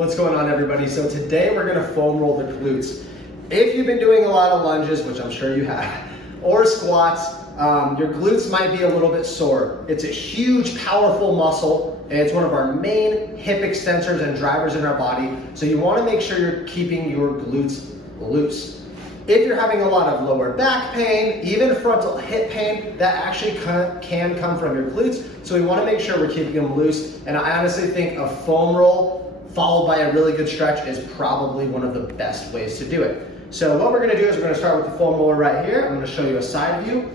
What's going on, everybody? So today we're gonna foam roll the glutes. If you've been doing a lot of lunges, which I'm sure you have, or squats, your glutes might be a little bit sore. It's a huge, powerful muscle, and it's one of our main hip extensors and drivers in our body. So you wanna make sure you're keeping your glutes loose. If you're having a lot of lower back pain, even frontal hip pain, that actually can come from your glutes. So we wanna make sure we're keeping them loose. And I honestly think a foam roll followed by a really good stretch is probably one of the best ways to do it. So what we're gonna do is we're gonna start with the foam roller right here. I'm gonna show you a side view.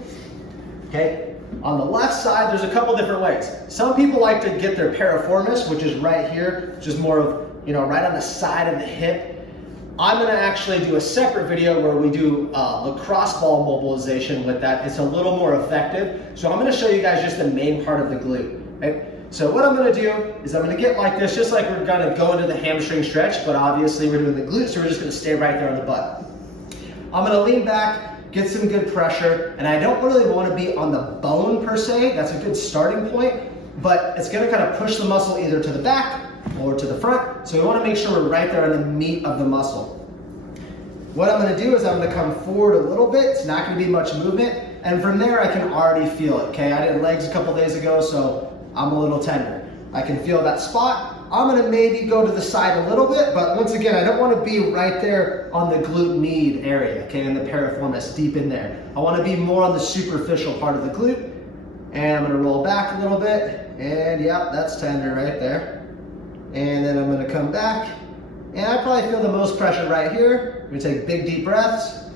Okay, on the left side, there's a couple different ways. Some people like to get their piriformis, which is right here, which is more of, right on the side of the hip. I'm gonna actually do a separate video where we do lacrosse ball mobilization with that. It's a little more effective. So I'm gonna show you guys just the main part of the glute. Okay? So what I'm gonna do is I'm gonna get like this, just like we're gonna go into the hamstring stretch, but obviously we're doing the glutes, so we're just gonna stay right there on the butt. I'm gonna lean back, get some good pressure, and I don't really wanna be on the bone per se. That's a good starting point, but it's gonna kind of push the muscle either to the back or to the front. So we wanna make sure we're right there on the meat of the muscle. What I'm gonna do is I'm gonna come forward a little bit. It's not gonna be much movement. And from there, I can already feel it, okay? I did legs a couple days ago, so I'm a little tender. I can feel that spot. I'm gonna maybe go to the side a little bit, but once again, I don't wanna be right there on the glute med area, okay, in the piriformis, deep in there. I wanna be more on the superficial part of the glute. And I'm gonna roll back a little bit, and yep, that's tender right there. And then I'm gonna come back, and I probably feel the most pressure right here. I'm gonna take big, deep breaths.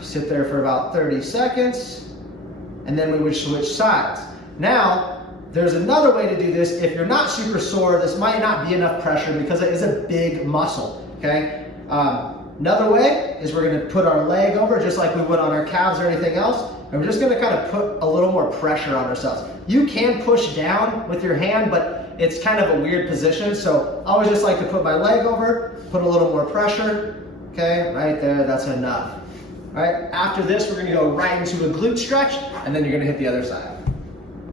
Sit there for about 30 seconds, and then we would switch sides. Now, there's another way to do this. If you're not super sore, this might not be enough pressure because it is a big muscle, okay? Another way is we're gonna put our leg over just like we would on our calves or anything else, and we're just gonna kind of put a little more pressure on ourselves. You can push down with your hand, but it's kind of a weird position, so I always just like to put my leg over, put a little more pressure, okay? Right there, that's enough. All right, after this, we're gonna go right into a glute stretch, and then you're gonna hit the other side.